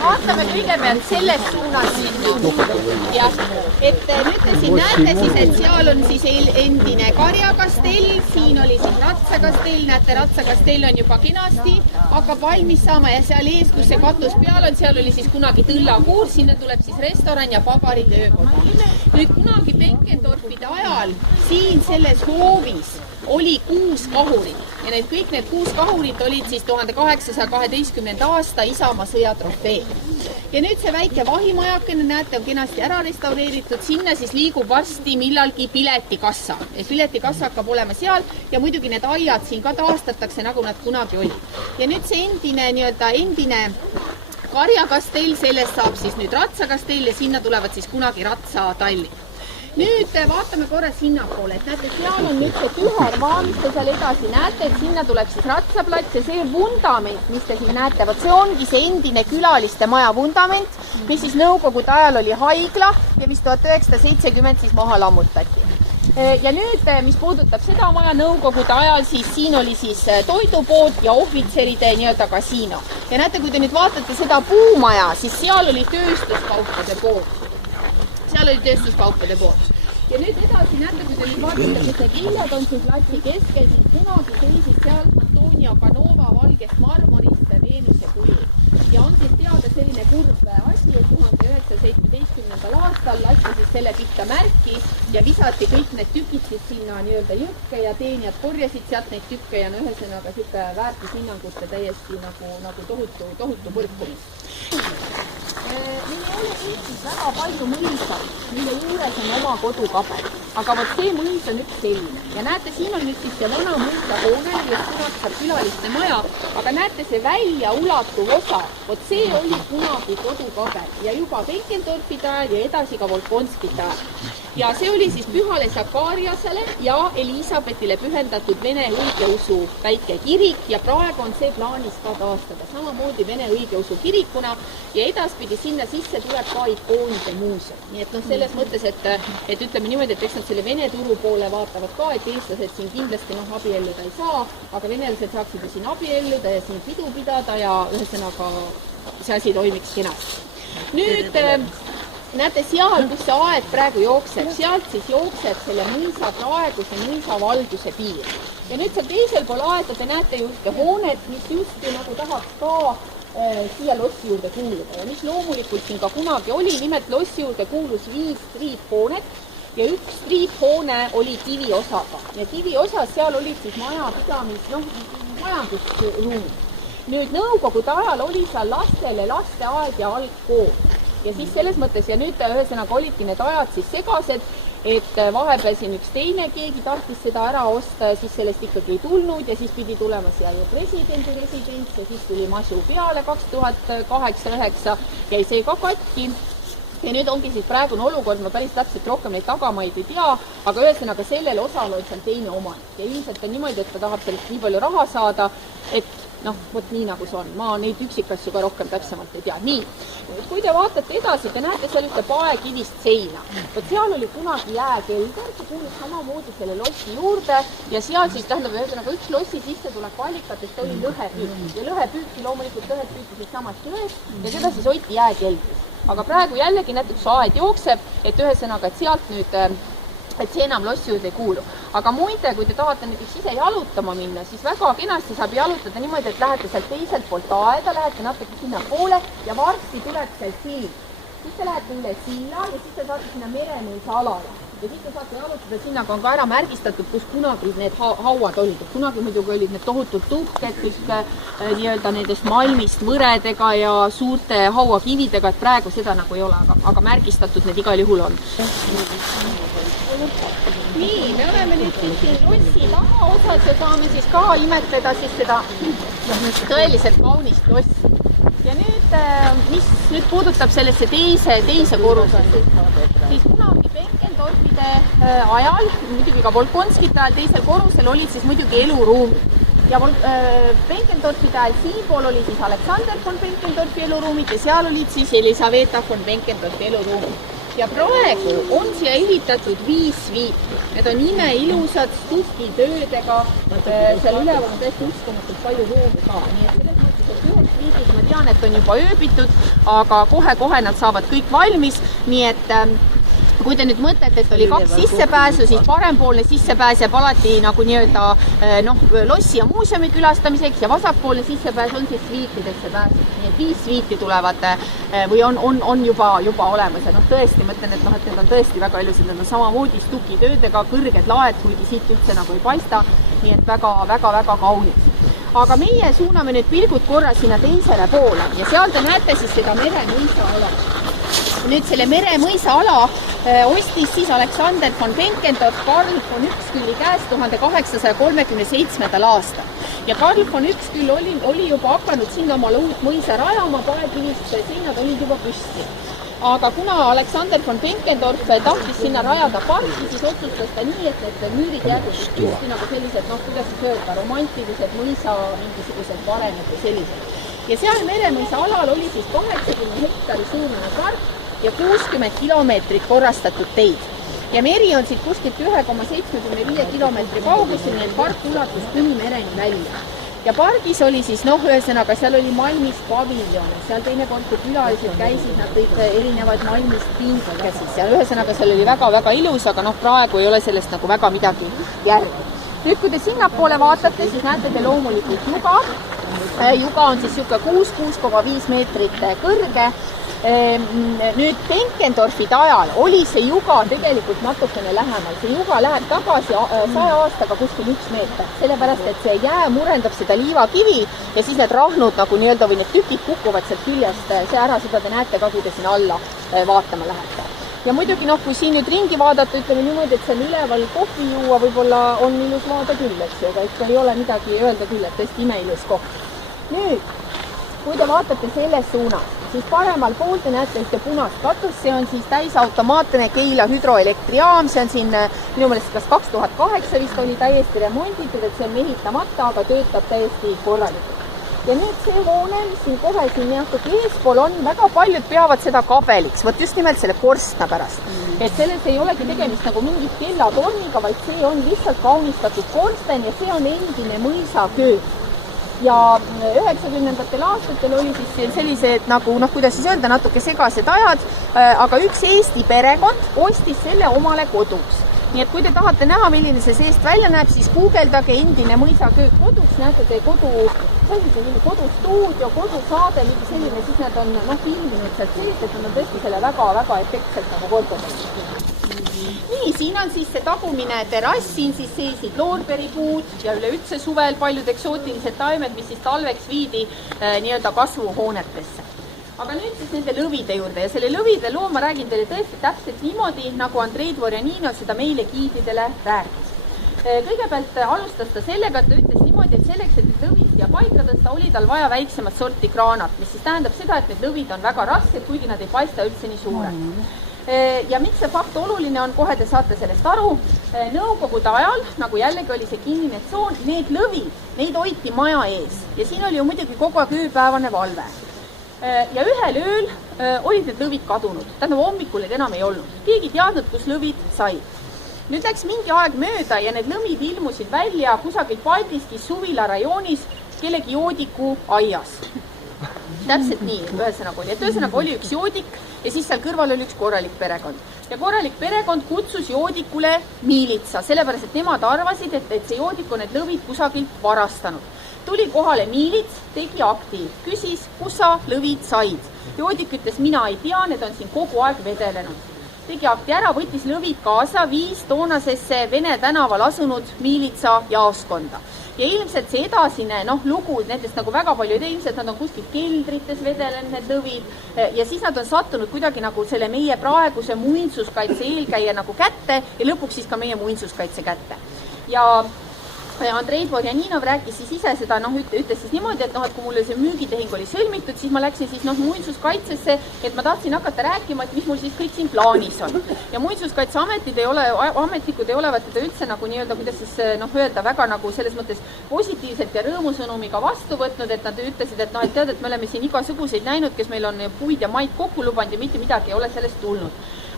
vaatame kõigepealt selles suunas sinna. Jah, et nüüd te siin näete siis, et seal on siis endine karjakastell, siin oli siis ratsakastell, näete, ratsakastell on juba kenasti, hakkab valmis saama ja seal ees, kus see katus peal on, seal oli siis kunagi tõllakuur, sinna tuleb siis restoran ja pagari töökoda. Nüüd kunagi Benkendorfide ajal siin selles hoovis oli 6 kahurit ja kõik need 6 kahurit olid siis 1812. aasta Isamaa sõjatrofee. Ja nüüd see väike vahimajakene, näete, on kenasti ära restaureeritud, sinna siis liigub varsti millalgi piletikassa. Piletikassa hakkab olema seal ja muidugi need aiad siin ka taastatakse, nagu nad kunagi olid. Ja nüüd see endine karjakastell, sellest saab siis nüüd ratsakastell ja sinna tulevad siis kunagi ratsatallid. Nüüd vaatame korra sinnapoole, et näete, seal on nüüd see tühermaa, mis te seal edasi näete, et sinna tuleb siis ratsaplats ja see vundament, mis te siin näete, see ongi see endine külaliste maja vundament, mis siis nõukogude ajal oli haigla ja mis 1970 siis maha lammutati. Ja nüüd, mis puudutab seda maja nõukogude ajal, siis siin oli siis toidupood ja ohvitseride nii-öelda kasiino. Ja näete, kui te nüüd vaatate seda puumaja, siis seal oli tööstuskaupade pood. Seal oli tööstuskaupade pood. Ja nüüd edasi näete, kui te nüüd vaatate, et see Kiljatonssi platsi keskel, siis kunagi seisis seal Antonio Canova valgest marmorist Veenuse kuju. Ja on siis teada selline kurb asi, et 1917. aastal lasti siis selle pihta märki ja visati kõik need tükid siis sinna nii-öelda jõkke ja teenijad korjasid sealt neid tükke ja ühesõnaga siuke väärtushinnanguste täiesti nagu tohutu põrkumist. Meil ei ole Eestis väga palju mõisaid, mille juures on oma kodukaber. Aga vot see mõis on üks selline. Ja näete, siin on nüüd siis see vana mõisahoone, millest kunagi saab külaliste maja. Aga näete, see välja ulatuv osa, vot see oli kunagi kodukaber. Ja juba Benkendorfide ajal ja edasi ka Volkonskite ajal. Ja see oli siis Pühale Sakariasele ja Elisabethile pühendatud Vene õigeusu väike kirik ja praegu on see plaanis ka taastada. Samamoodi Vene õigeusu kirikuna ja edaspidi sinna sisse tuleb ka ikoonide muuseum. Nii et selles mõttes, et ütleme niimoodi, et eks nad selle Vene turu poole vaatavad ka, et eestlased siin kindlasti abielluda ei saa, aga venelased saaksid ju siin abielluda ja siin pidu pidada ja ühesõnaga see asi toimiks kenasti. Nüüd näete seal, kus see aed praegu jookseb, sealt siis jookseb selle mõisa praeguse mõisa valduse piir. Ja nüüd seal teisel pool aeda te näete just hoonet, mis just nagu tahaks ka siia lossi juurde kuuluda ja mis loomulikult siin ka kunagi oli, nimelt lossi juurde kuulus 5 striiphoonet ja üks striiphoone oli kiviosaga ja kiviosas seal olid siis majandusruumid. Nüüd nõukogude ajal oli seal lastele lasteaed ja algkool ja siis selles mõttes ja nüüd ühesõnaga olidki need ajad siis segased, et vahepeal siin üks teine keegi tahtis seda ära osta ja siis sellest ikkagi ei tulnud ja siis pidi tulema siia ju presidendi residents ja siis tuli masu peale 2008-2009 jäi see ka katki. Ja nüüd ongi siis praegune olukord, ma päris täpselt rohkem neid tagamaid ei tea, aga ühesõnaga sellel osal on seal teine omanik ja ilmselt on niimoodi, et ta tahab sellest nii palju raha saada, et vot nii nagu see on. Ma neid üksikasju ka rohkem täpsemalt ei tea. Nii, kui te vaatate edasi, te näete seal ühte paekivist seina. Vot seal oli kunagi jääkelder, see kuulus samamoodi selle lossi juurde ja seal siis tähendab ühesõnaga üks lossi sissetulek allikatest oli lõhepüük ja lõhepüüki loomulikult lõhed püüti samast jõest ja seda siis hoiti jääkeldris. Aga praegu jällegi näiteks aed jookseb, et ühesõnaga, et sealt nüüd, et see enam lossi juurde ei kuulu. Aga muide, kui te tahate näiteks ise jalutama minna, siis väga kenasti saab jalutada niimoodi, et lähete sealt teiselt poolt aeda, lähete natuke sinna poole ja varsti tuleb seal sild. Siis te lähete üle silla ja siis te saate sinna meremeelse alale. Ja siis te saate jalutada, sinnaga on ka ära märgistatud, kus kunagi need hauad olid. Kunagi muidugi olid need tohutult tuhked, kõik nii-öelda nendest malmist võredega ja suurte hauakividega, et praegu seda nagu ei ole, aga märgistatud need igal juhul on. Nii, me oleme nüüd siin lossi tagaosas ja saame siis ka imetleda siis seda tõeliselt kaunist lossi. Ja nüüd, mis nüüd puudutab sellesse teise korrusesse, siis kunagi Benkendorfide ajal, muidugi ka Volkonskite ajal teisel korrusel olid siis muidugi eluruumid. Ja Benkendorfide ajal siinpool oli siis Alexander von Benkendorfi eluruumid ja seal olid siis Elisaveta von Benkendorfi eluruumid. Ja praegu on siia ehitatud 5 viiti. Need on imeilusad stukitöödega, seal üleval on täiesti uskomatult palju ruumi ka. Nii et selles mõttes ühes viidis ma tean, et on juba ööbitud, aga kohe-kohe nad saavad kõik valmis, nii et kui te nüüd mõtlete, et oli 2 sissepääsu, siis parempoolne sissepääs jääb alati nagu nii-öelda lossi ja muuseumi külastamiseks ja vasakpoolne sissepääs on siis sviitidesse pääsud. Nii et 5 sviiti tulevad või on juba olemas ja tõesti mõtlen, et need on tõesti väga ilusad, need on samamoodi stukitöödega, kõrged laed, kuigi siit üldse nagu ei paista, nii et väga kaunis. Aga meie suuname nüüd pilgud korra sinna teisele poole ja seal te näete siis seda meremõisa ala. Nüüd selle meremõisa ala ostis siis Alexander von Benkendorf Karl von Uexkülli käest 1837. aastal. Ja Karl von Uexküll oli juba hakanud sinna omale uut mõisa rajama, paekivist seinad olid juba püsti. Aga kuna Alexander von Benkendorf tahtis sinna rajada parki, siis otsustas ta nii, et need müürid jäädud püsti nagu sellised, kuidas siis öelda, romantilised mõisa mingisugused varemed või sellised. Ja seal meremõisa alal oli siis 80 hektari suurune park ja 60 kilomeetrit korrastatud teid. Ja meri on siit kuskilt 1,75 kilomeetri kaugusel, nii et park ulatus kuni mereni välja. Ja pargis oli siis, ühesõnaga, seal oli malmist paviljon, seal teinekord, kui külalised käisid, nad tõid erinevaid malmist pinke siis. Ja ühesõnaga, seal oli väga ilus, aga praegu ei ole sellest nagu väga midagi järgi. Nüüd, kui te sinnapoole vaatate, siis näete te loomulikult juga. Juga on siis 6,5 meetrit kõrge. Nüüd Benkendorfide ajal oli see juga tegelikult natukene lähemal. See juga läheb tagasi 100 aastaga kuskil 1 meeter, sellepärast, et see jää murendab seda liivakivi ja siis need rahnud nagu nii-öelda või need tükid kukuvad sealt küljest see ära, seda te näete ka, kui te sinna alla vaatama lähete. Ja muidugi, kui siin nüüd ringi vaadata, ütleme niimoodi, et seal üleval kohvi juua võib-olla on ilus vaada küll, eks ju, aga ikka ei ole midagi öelda küll, et tõesti imeilus koht. Nüüd, kui te vaatate selles suunas, siis paremal pool te näete ühte punast katust, see on siis täisautomaatne Keila hüdroelektrijaam, see on siin minu meelest kas 2008 vist oli täiesti remonditud, et see on mehitamata, aga töötab täiesti korralikult. Ja nüüd see hoone, mis siin kohe siin natuke eespool on, väga paljud peavad seda kabeliks, võt just nimelt selle korstna pärast. Et selles ei olegi tegemist nagu mingit kellatorniga, vaid see on lihtsalt kaunistatud korsten ja see on endine mõisaköök. Ja 90. aastatel oli siis sellised nagu, kuidas siis öelda, natuke segased ajad, aga üks Eesti perekond ostis selle omale koduks. Nii et kui te tahate näha, milline see seest välja näeb, siis guugeldage endine mõisaköök koduks, näete te kodustuudio, kodusaade, mingi selline, siis nad on filminud sealt sellist, et nad on tõesti selle väga efektselt nagu kordatud. Nii, siin on siis see tagumine terrass, siin siis seisid loorbeeripuud ja üleüldse suvel paljud eksootilised taimed, mis siis talveks viidi nii-öelda kasvuhoonetesse. Aga nüüd siis nende lõvide juurde ja selle lõvide loo ma räägin teile tõesti täpselt niimoodi, nagu Andrei Dvorjanino seda meile giididele rääkis. Kõigepealt alustas ta sellega, et ta ütles niimoodi, et selleks, et need lõvid siia paika tõsta, oli tal vaja väiksemat sorti kraanat, mis siis tähendab seda, et need lõvid on väga rasked, kuigi nad ei paista üldse nii suured. Ja miks see fakt oluline on, kohe te saate sellest aru. Nõukogude ajal, nagu jällegi oli see kinnine tsoon, need lõvid, neid hoiti maja ees ja siin oli ju muidugi kogu aeg ööpäevane valve. Ja ühel ööl olid need lõvid kadunud, tähendab hommikul need enam ei olnud. Keegi teadnud, kus lõvid said. Nüüd läks mingi aeg mööda ja need lõmid ilmusid välja kusagil Paldiskis suvila rajoonis kellegi joodiku aias. Täpselt nii, ühesõnaga oli. Et ühesõnaga oli üks joodik ja siis seal kõrval oli üks korralik perekond. Ja korralik perekond kutsus joodikule miilitsa, sellepärast, et nemad arvasid, et see joodik on need lõvid kusagilt varastanud. Tuli kohale miilits, tegi akti, küsis, kus sa lõvid said. Joodik ütles, mina ei tea, need on siin kogu aeg vedelenud. Tegi akti ära, võttis lõvid kaasa, viis toonasesse Vene tänaval asunud miilitsa jaoskonda. Ja ilmselt see edasine lugu nendest nagu väga palju, ilmselt nad on kuskil keldrites vedelenud need lõvid ja siis nad on sattunud kuidagi nagu selle meie praeguse muinsuskaitse eelkäija nagu kätte ja lõpuks siis ka meie muinsuskaitse kätte. Ja Andrei Dvorjaninov rääkis siis ise seda, ütles siis niimoodi, et kui mul see müügitehing oli sõlmitud, siis ma läksin siis muinsuskaitsesse, et ma tahtsin hakata rääkima, et mis mul siis kõik siin plaanis on. Ja muinsuskaitseametnikud ei olevat teda üldse nagu nii-öelda, kuidas siis öelda, väga nagu selles mõttes positiivselt ja rõõmusõnumiga vastu võtnud, et nad ütlesid, et tead, et me oleme siin igasuguseid näinud, kes meil on puid ja maid kokku lubanud ja mitte midagi ei ole sellest tulnud.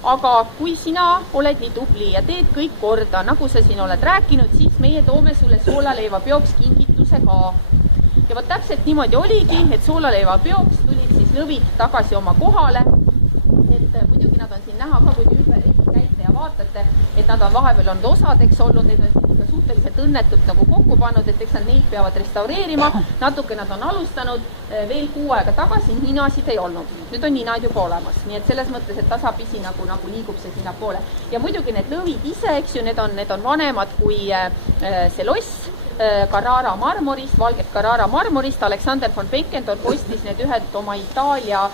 Aga kui sina oled nii tubli ja teed kõik korda, nagu sa siin oled rääkinud, siis meie toome sulle soolaleiva peoks kingituse ka. Ja võt täpselt niimoodi oligi, et soolaleiva peoks tulid siis lõvid tagasi oma kohale. Et muidugi nad on siin näha ka, kui te ümber käite ja vaatate, et nad on vahepeal olnud osadeks olnud, need on ikka suhteliselt õnnetult nagu kokku pannud, et eks nad neid peavad restaureerima. Natuke nad on alustanud, veel 6 aega tagasi ninasid ei olnud. Nüüd on ninad juba olemas, nii et selles mõttes, et tasapisi nagu liigub see sinna poole. Ja muidugi need lõvid ise, eks ju, need on vanemad kui see loss, Carrara marmorist, valget Carrara marmorist. Alexander von Benkendorf ostis need ühelt oma Itaalia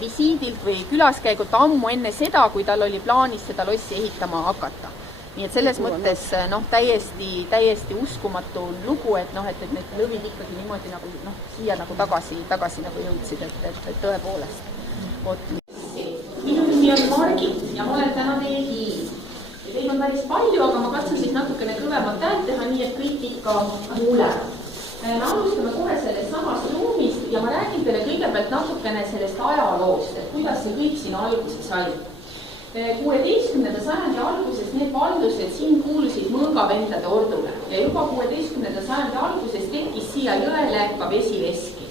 visiidilt või külaskäigult ammu enne seda, kui tal oli plaanis seda lossi ehitama hakata. Nii et selles mõttes täiesti uskumatu lugu, et need lõvid ikkagi niimoodi nagu siia nagu tagasi nagu jõudsid, et tõepoolest. Minu nimi on Margit ja ma olen täna teie giid. Ja teil on päris palju, aga ma katsun siis natukene kõvemalt häält teha, nii et kõik ikka kuulevad. Me alustame kohe sellest samast ruumist ja ma räägin teile kõigepealt natukene sellest ajaloost, et kuidas see kõik siin alguse sai. 16. sajandi alguses need valdused siin kuulusid mõõgavendade ordule ja juba 16. sajandi alguses tekkis siia jõele ka vesiveski.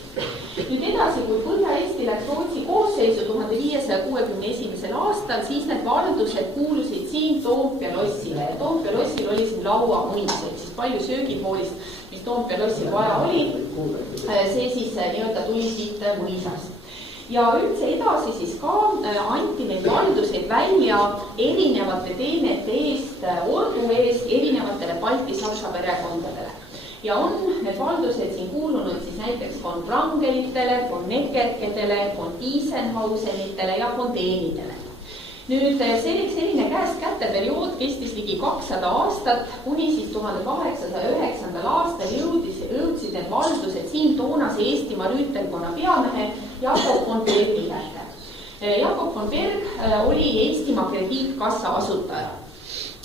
Nüüd edasi, kui Põhja-Eesti läks Rootsi koosseisu 1561. aastal, siis need valdused kuulusid siin Toompea lossile ja Toompea lossil oli siin lauamõis, ehk siis palju söögipoolist, mis Toompea lossil vaja oli, see siis nii-öelda tuli siit mõisast. Ja üldse edasi siis ka anti neid valduseid välja erinevate teenete eest, ordu eest erinevatele Balti-Saksa perekondadele. Ja on need valdused siin kuulunud siis näiteks von Brangelitele, von Neckerkedele, von Isenhausenitele ja von Teenidele. Nüüd selline käest kätte periood kestis ligi 200 aastat, kuni siis 1809. aastal jõudsid need valdused siin toonase Eestimaa rüütelkonna peamehe Jakob von Bergi kätte. Jakob von Berg oli Eestimaa krediitkassa asutaja.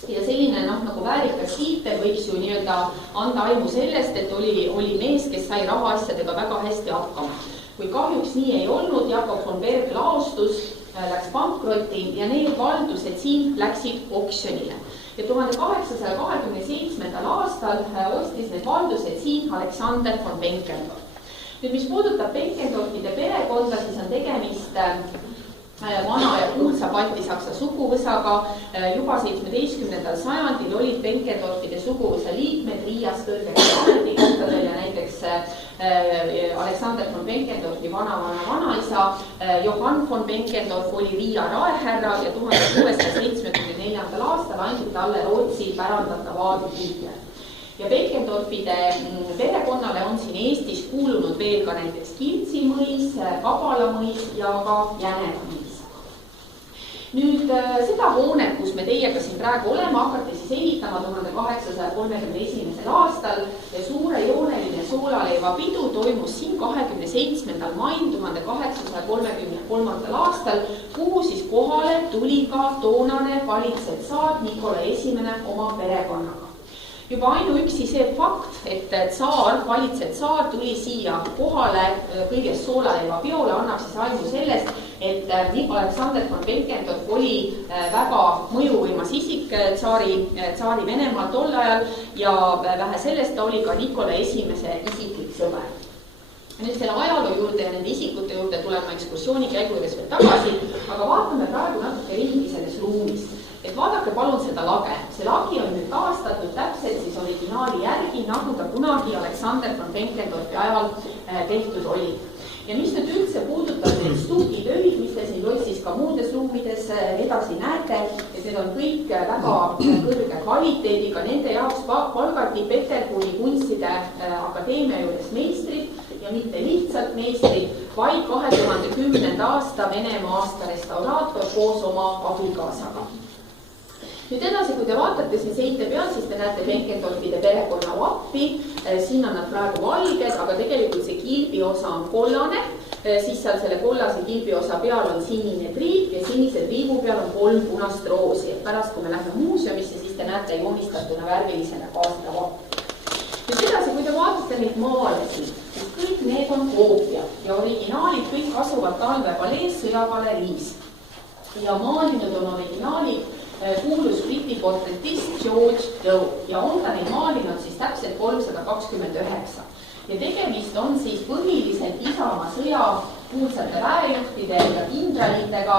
Ja selline nagu väärikas tiitel võiks ju nii-öelda anda aimu sellest, et oli mees, kes sai rahaasjadega väga hästi hakkama. Kui kahjuks nii ei olnud, Jakob von Berg laostus, läks pankrotti ja need valdused siin läksid oksjonile. Ja 1827. aastal ostis need valdused siin Alexander von Benkendorf. Nüüd, mis puudutab Benkendorfide perekonda, siis on tegemist vana ja kuulsa Balti-Saksa suguvõsaga. Juba 17. sajandil olid Benkendorfide suguvõsa liikmed Riias kõrgeks ametikohtadel ja näiteks Alexander von Benkendorfi vanaisa Johann von Benkendorf oli Riia raehärra ja 1674. aastal andsid talle Rootsi pärandatav aadlitiitel. Ja Benkendorfide perekonnale on siin Eestis kuulunud veel ka näiteks Kiltsi mõis, Kabala mõis ja ka Jäneva mõis. Nüüd seda hoonet, kus me teiega siin praegu oleme, hakati siis ehitama 1831. aastal ja suurejooneline soolaleiva pidu toimus siin 27. mail 1833. aastal, kuhu siis kohale tuli ka toonane valitsev tsaar Nikolai I oma perekonnaga. Juba ainuüksi see fakt, et valitsev tsaar tuli siia kohale kõigest soolaleiva peole, annab siis aimu sellest, et Alexander von Benkendorf oli väga mõjuvõimas isik tsaari Venemaal tol ajal ja vähe sellest ta oli ka Nikolai I isiklik sõber. Nüüd selle ajaloo juurde ja nende isikute juurde tulema ekskursiooni käigu juures veel tagasi, aga vaatame praegu natuke ringi selles ruumis. Et vaadake palun seda lage. See lagi on nüüd taastatud täpselt siis originaali järgi, nagu ta kunagi Alexander von Benkendorfi ajal tehtud oli. Ja mis nüüd üldse puudutab need stuugilöövid, mis te siin lossis ka muudes ruumides edasi näete, et need on kõik väga kõrge kvaliteediga, nende jaoks palgati Peterburi kunstide akadeemia juures meistrid ja mitte lihtsalt meistrid, vaid 2010. aasta Venemaa aasta restauraator koos oma abikaasaga. Nüüd edasi, kui te vaatate siin seinte peal, siis te näete Benkendorfide perekonna vappi, siin on nad praegu valged, aga tegelikult see kilbiosa on kollane, siis seal selle kollase kilbiosa peal on sinine triip ja sinise triibu peal on 3 punast roosi. Et pärast, kui me lähme muuseumisse, siis te näete joonistatuna värvilisena ka seda vappi. Nüüd edasi, kui te vaatate neid maale siin, siis kõik need on koopiad ja originaalid kõik asuvad Talve palees sõjagaleriis. Ja maalinud on originaalid kuulus Briti portretist George Doe ja on ta neid maalinud siis täpselt 329. ja tegemist on siis põhiliselt Isamaa sõja kuulsate väejuhtide ja kindralitega,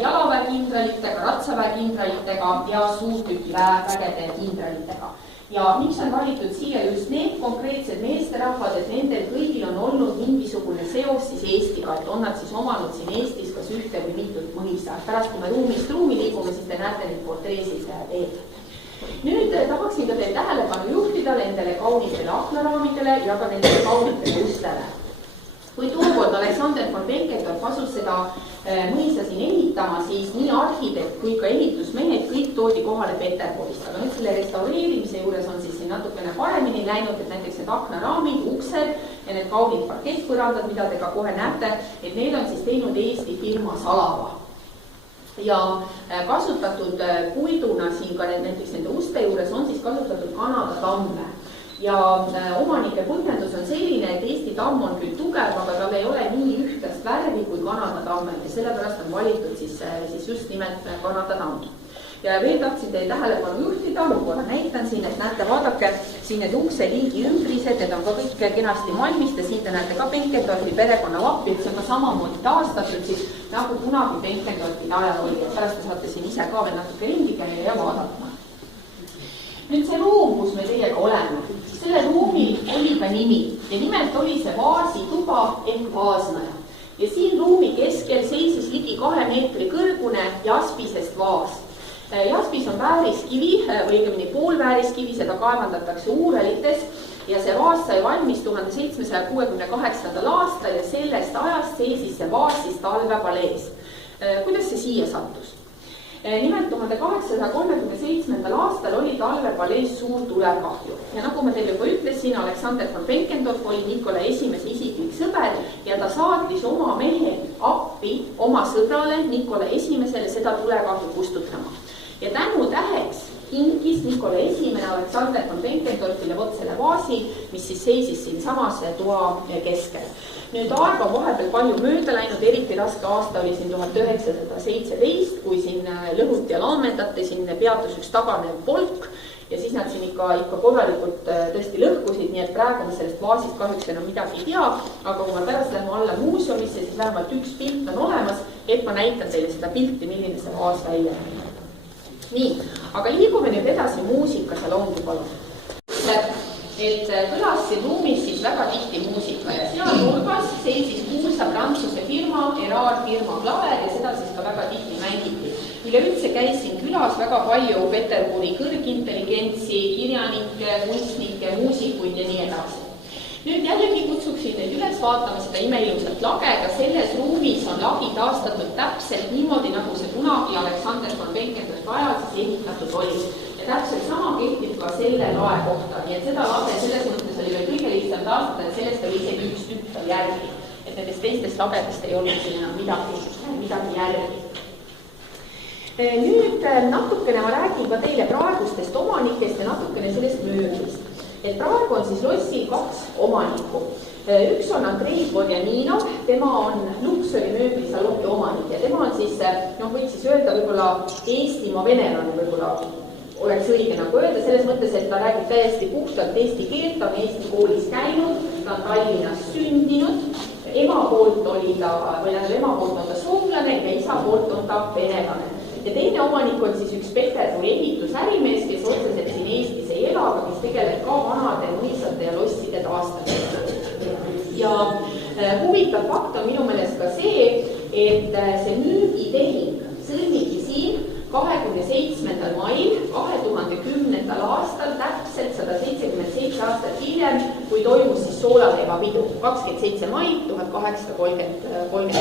jalaväekindralitega, ratsaväekindralitega ja suurtükivägede kindralitega. Ja miks on valitud siia just need konkreetsed meesterahvad, et nendel kõigil on olnud mingisugune seos siis Eestiga, et on nad siis omanud siin Eestis kas ühte või mitut mõisa. Pärast, kui me ruumist ruumi liigume, siis te näete neid portreesid veel. Nüüd tahaksin ka teil tähelepanu juhtida nendele kaunitele aknaraamidele ja ka nendele kaunitele ustele. Kui tookord Alexander von Benkendorf asus seda mõisa siin ehitama, siis nii arhitekt kui ka ehitusmehed kõik toodi kohale Peterburist. Aga nüüd selle restaureerimise juures on siis siin natukene paremini läinud, et näiteks need aknaraamid, uksed ja need kaunid parkettpõrandad, mida te ka kohe näete, et neil on siis teinud Eesti firma Salava. Ja kasutatud puiduna siin ka näiteks nende uste juures on siis kasutatud Kanada tamme. Ja omanike põhjendus on selline, et Eesti tamm on küll tugev, aga tal ei ole nii ühtlast värvi kui Kanada tammel ja sellepärast on valitud siis just nimelt Kanada tamm. Ja veel tahtsin teie tähelepanu juhtida, ma kohe näitan siin, et näete, vaadake siin need ukseliigi ümbrised, need on ka kõik kenasti malmist ja siin te näete ka Benkendorfi perekonnavappi, et see on ka samamoodi taastatud siis nagu kunagi Benkendorfi ajal oli, et pärast te saate siin ise ka veel natuke ringi käia ja vaadata. Nüüd see ruum, kus me teiega oleme, selle ruumil oli ka nimi ja nimelt oli see vaasituba ehk vaasmaja. Ja siin ruumi keskel seisis ligi 2 meetri kõrgune jaspisest vaas. Jaspis on vääriskivi või õigemini poolvääriskivi, seda kaevandatakse uurelites ja see vaas sai valmis 1768. aastal ja sellest ajast seisis see vaas siis talvepalees. Kuidas see siia sattus? Nimelt 1837. aastal oli talvepalees suur tulekahju ja nagu ma teile juba ütlesin, Alexander von Benkendorf oli Nikolai esimese isiklik sõber ja ta saatis oma mehe appi oma sõbrale Nikolai esimesele seda tulekahju kustutama. Ja tänutäheks kinkis Nikolai esimene Alexander von Benkendorfile vot selle vaasi, mis siis seisis siin samas toa keskel. Nüüd aega vahepeal palju mööda läinud, eriti raske aasta oli siin 1917, kui siin lõhuti ja laamendati, siin peatus üks taganev polk ja siis nad siin ikka korralikult tõesti lõhkusid, nii et praegu me sellest vaasist kahjuks enam midagi ei tea, aga kui me pärast lähme alla muuseumisse, siis vähemalt üks pilt on olemas, et ma näitan teile seda pilti, milline see vaas välja on. Nii, aga liigume nüüd edasi muusikasalongi, palun. Et kõlas siin ruumis siis väga tihti muusika ja seal hulgas seisis kuulsa prantsuse firma, eraarfirma Klaver ja seda siis ka väga tihti mängiti. Üleüldse käis siin külas väga palju Peterburi kõrgintelligentsi, kirjanikke, kunstnikke, muusikuid ja nii edasi. Nüüd jällegi kutsuksin neid üles vaatama seda imeilusat lage, aga selles ruumis on lagi taastatud täpselt niimoodi, nagu see kunagi Alexander von Benkendorfi ajal siis ehitatud oli. Ja täpselt sama kehtib ka selle lae kohta, nii et seda lage selles mõttes oli veel kõige lihtsam taastada, et sellest oli isegi üks tükk järgi. Et nendest teistest lagedest ei olnud siin enam midagi järgi. Nüüd natukene ma räägin ka teile praegustest omanikest ja natukene sellest mööblist. Et praegu on siis lossil 2 omanikku. Üks on Andrei Vodjaninov, tema on luksuri mööblisalongi omanik ja tema on siis, võiks siis öelda võib-olla Eestimaa venelane, võib-olla oleks õige nagu öelda, selles mõttes, et ta räägib täiesti puhtalt eesti keelt, ta on Eesti koolis käinud, ta on Tallinnas sündinud, ema poolt on ta soomlane ja isa poolt on ta venelane. Ja teine omanik on siis üks Peterburi ehitusärimees, kes otseselt siin Eestis ei ela, aga kes tegeleb ka vanade mõisate ja losside taastamisega. Ja huvitav fakt on minu meelest ka see, et see müügitehing sõlmiti siin 27. mail 2010. aastal, täpselt 177 aastat hiljem, kui toimus siis soolaleivapidu, 27. mai 1833.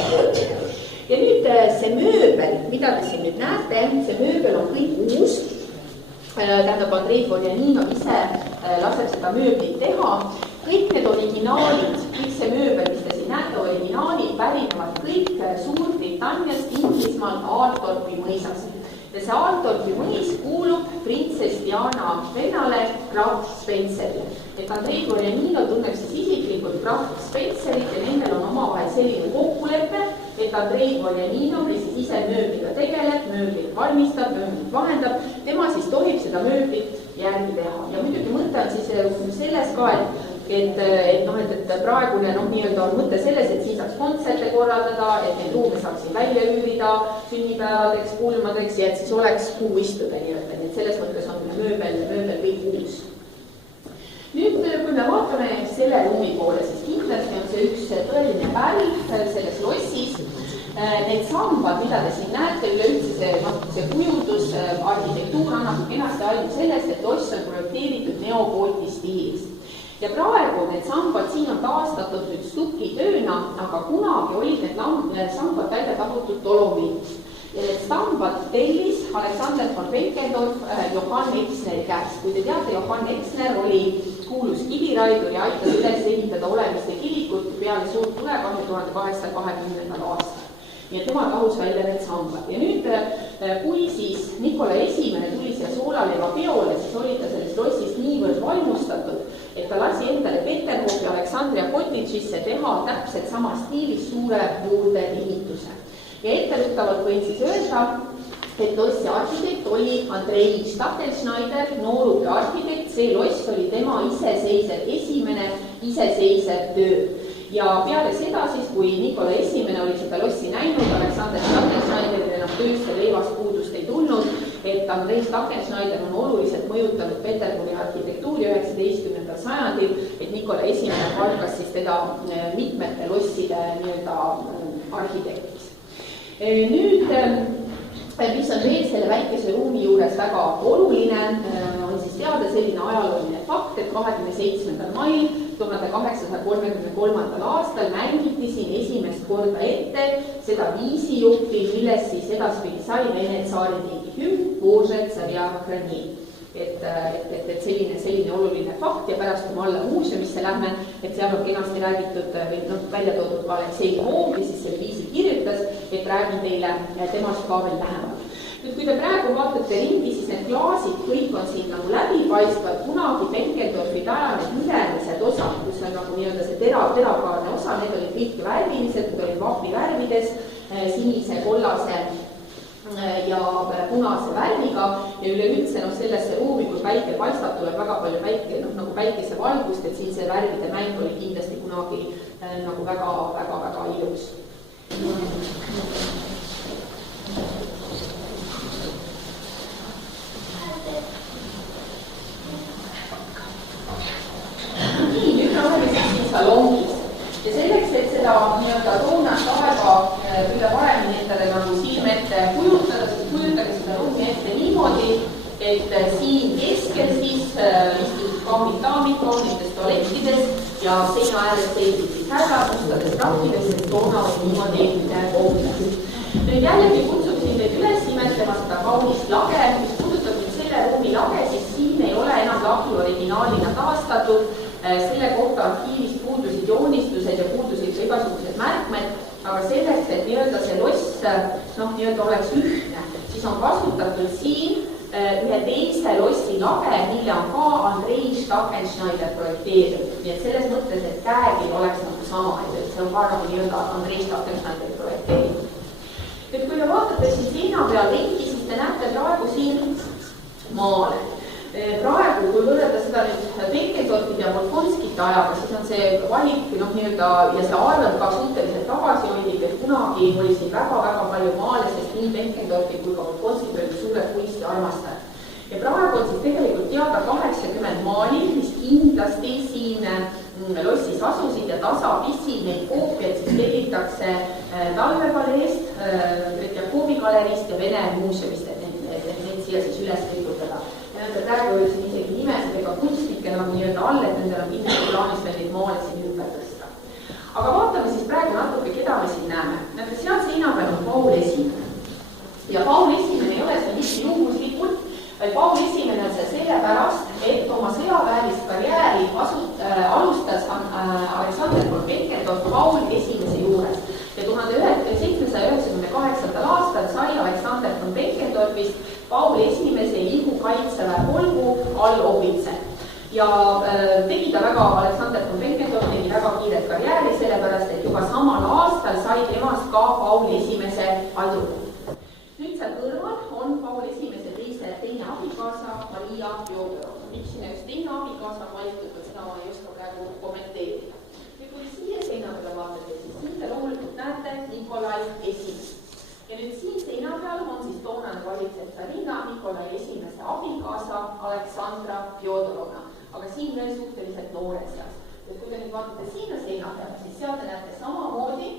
Ja nüüd see mööbel, mida te siin nüüd näete, see mööbel on kõik uus. Tähendab, Andrei Vodjaninov ise laseb seda mööblit teha. Kõik need originaalid, kõik see mööbel, mis te siin näete, originaalid pärinevad kõik Suurbritanniast, Inglismaalt, Aaltorpi mõisast. Ja see Aaltorpi mõis kuulub printsess Diana vennale Graf Spencerile. Et Andrei Vodjaninov tunneb siis isiklikult Graf Spencerit ja nendel on omavahel selline kokkulepe, et Andrei Vodjaninov, kes siis ise mööbliga tegeleb, mööblit valmistab, mööblit vahendab, tema siis tohib seda mööblit järgi teha. Ja muidugi mõte on siis selles ka, et praegune nii-öelda on mõte selles, et siin saaks kontserte korraldada, et neid ruume saaks siin välja üürida sünnipäevadeks, pulmadeks ja et siis oleks kuhu istuda nii-öelda, nii et selles mõttes on mööbel kõik uus. Nüüd, kui me vaatame selle ruumi poole, siis kindlasti on see üks tõeline pärl selles lossis. Need sambad, mida te siin näete, üleüldse see kujundus, arhitektuur annab kenasti aimu sellest, et loss on projekteeritud neogooti stiilis. Ja praegu need sambad siin on taastatud nüüd stukitööna, aga kunagi olid need sambad välja tahutud dolomiidist. Ja need sambad tellis Alexander von Benkendorf Johann Exneri käest. Kui te teate, Johann Exner oli kuulus kiviraidur ja aitas üles ehitada Olemiste kilikut peale suurt tulekahju 1820. aastal. Ja tema tahus välja need sambad. Ja nüüd, kui siis Nikola I tuli siia soolaleiva peole, siis oli ta sellest lossist niivõrd valmustatud, et ta lasi endale Peterhofi Aleksandria Kotitšisse teha täpselt sama stiilis suure juurde ehituse. Ja etteruttavalt võin siis öelda, et lossi arhitekt oli Andrei Stackelschneider, nooruke arhitekt, see loss oli tema esimene iseseisev töö. Ja peale seda siis, kui Nikola I oli seda lossi näinud, Alexander Stackelschneider enam tööst ja leivast puudust ei tulnud, et Andrei Stackelschneider on oluliselt mõjutanud Peterburi arhitektuuri 19. sajandil, et Nikola I palkas siis teda mitmete losside nii-öelda arhitektiks. Nüüd, mis on veel selle väikese ruumi juures väga oluline, on siis teada selline ajalooline fakt, et 27. mail 1833. aastal mängiti siin esimest korda ette seda viisijuppi, millest siis edaspidi sai Vene tsaaririigi hümn Bože Tsarja Hrani. Et selline oluline fakt ja pärast kui me alla muuseumisse lähme, et seal on kenasti räägitud või välja toodud ka Aleksei Lvov, kes siis selle viisi kirjutas, et räägin teile temast ka veel lähemalt. Nüüd, kui te praegu vaatate ringi, siis need klaasid kõik on siin nagu läbipaistvad, kunagi Benkendorfi taja need ülemised osad, kus on nagu nii-öelda see teravkaarne osa, need olid kõik värvilised, need olid vahvivärvides, sinise, kollase ja punase värviga ja üleüldse sellesse ruumi, kui päike paistab, tuleb väga palju nagu päikesevalgust, et siin see värvide mäng oli kindlasti kunagi nagu väga ilus. Nii, nüüd me oleme siin salongis ja selleks, et seda nii-öelda toonast aega üle paremini endale nagu silme ette kujutada, siis kujutage seda ruumi ette niimoodi, et siin keskel siis istusid kaunid daamid kaunites tualettides ja seina ääres seisid siis härrad mustades trahvides, sest toona oli niimoodi kogunes. Nüüd jällegi kutsuksin teid üles imetlema seda kaunist lage, mis puudutab nüüd selle ruumi lage, siis siin ei ole enam lagi originaalina taastatud. Selle kohta arhiivist puudusid joonistused ja puudusid igasugused märkmed, aga selleks, et nii-öelda see loss nii-öelda oleks ühtne, siis on kasutatud siin ühe teise lossi lage, mille on ka Andrei Stackelschneider projekteerinud. Nii et selles mõttes, et käekiri oleks nagu sama, et see on ka nagu nii-öelda Andrei Stackelschneider projekteerinud. Nüüd, kui te vaatate siin seina peal ringi, siis te näete praegu siin maale. Praegu, kui võrrelda seda nüüd Benkendorfide ja Bolkonskite ajaga, siis on see valik nii-öelda ja see arv ka suhteliselt tagasihoidlik, et kunagi oli siin väga palju maale, sest nii Benkendorfi kui ka Bolkonskid olid suured kunsti armastajad. Ja praegu on siis tegelikult teada 80 maali, mis kindlasti siin lossis asusid ja tasapisi neid koopiaid siis tellitakse Talvepaleest, Tretjakovi galeriist ja Vene muuseumist, et neid siia siis üles kirjutada. Praegu oli siin isegi nimesid ega kunstnikke nagu nii-öelda all, et nendel on kindlasti plaanis veel neid maale siin ümber tõsta. Aga vaatame siis praegu natuke, keda me siin näeme. Näete, seal seina peal on Paul I. Ja Paul I ei ole see lihtsalt juhuslikult, vaid Paul I on see sellepärast, et oma sõjaväelist karjääri alustas Alexander von Benkendorf Paul I juures. Ja 1798. aastal sai Alexander von Benkendorfist Paul I liigu kaitseväe polgu allobitser. Ja tegi ta Alexander von Benkendorf tegi väga kiiret karjääri, sellepärast, et juba samal aastal sai temast ka Paul I adu. Nüüd seal kõrval on Paul I teine abikaasa Maria Jõuõro. Miks sinna just teine abikaasa on valitud, seda ma ei oska praegu vaatate sinna seina peale, siis seal te näete samamoodi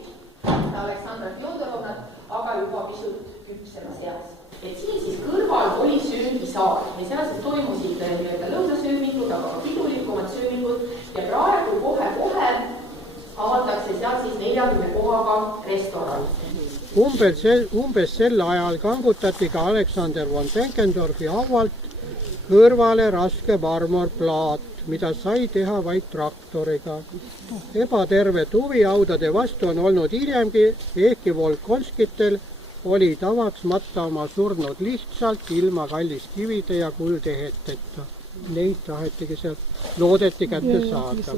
Aleksandra Fjodorovnat, aga juba pisut küpsemas eas. Et siin siis kõrval oli söögisaal ja seal siis toimusid nii-öelda lõunasöömingud, aga ka pidulikumad söömingud ja praegu kohe-kohe avatakse seal siis 40 kohaga restoran. Umbes sel ajal kangutati ka Alexander von Benkendorfi haualt kõrvale raske marmorplaat, mida sai teha vaid traktoriga. Ebatervet huvi haudade vastu on olnud hiljemgi, ehkki Volkonskitel oli tavaks matta oma surnud lihtsalt ilma kalliskivide ja kuldeheteta. Neid tahetigi sealt, loodeti kätte saada.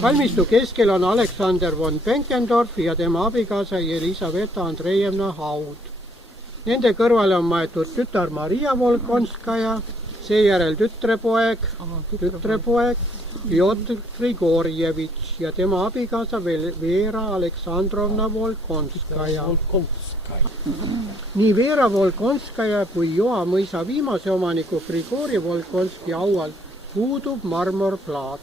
Kalmistu keskel on Alexander von Benkendorf ja tema abikaasa Elisaveta Andreevna haud. Nende kõrvale on maetud tütar Maria Volkonskaja, seejärel tütrepoeg Pjotr Grigorjevitš ja tema abikaasa Vera Aleksandrovna Volkonskaja. Nii Vera Volkonskaja kui Joa mõisa viimase omaniku Grigori Volkonski haual puudub marmorplaat.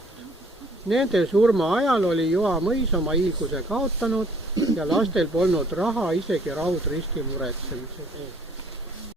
Nende surma ajal oli Joa mõis oma hiilguse kaotanud ja lastel polnud raha isegi raudristi muretsemiseks.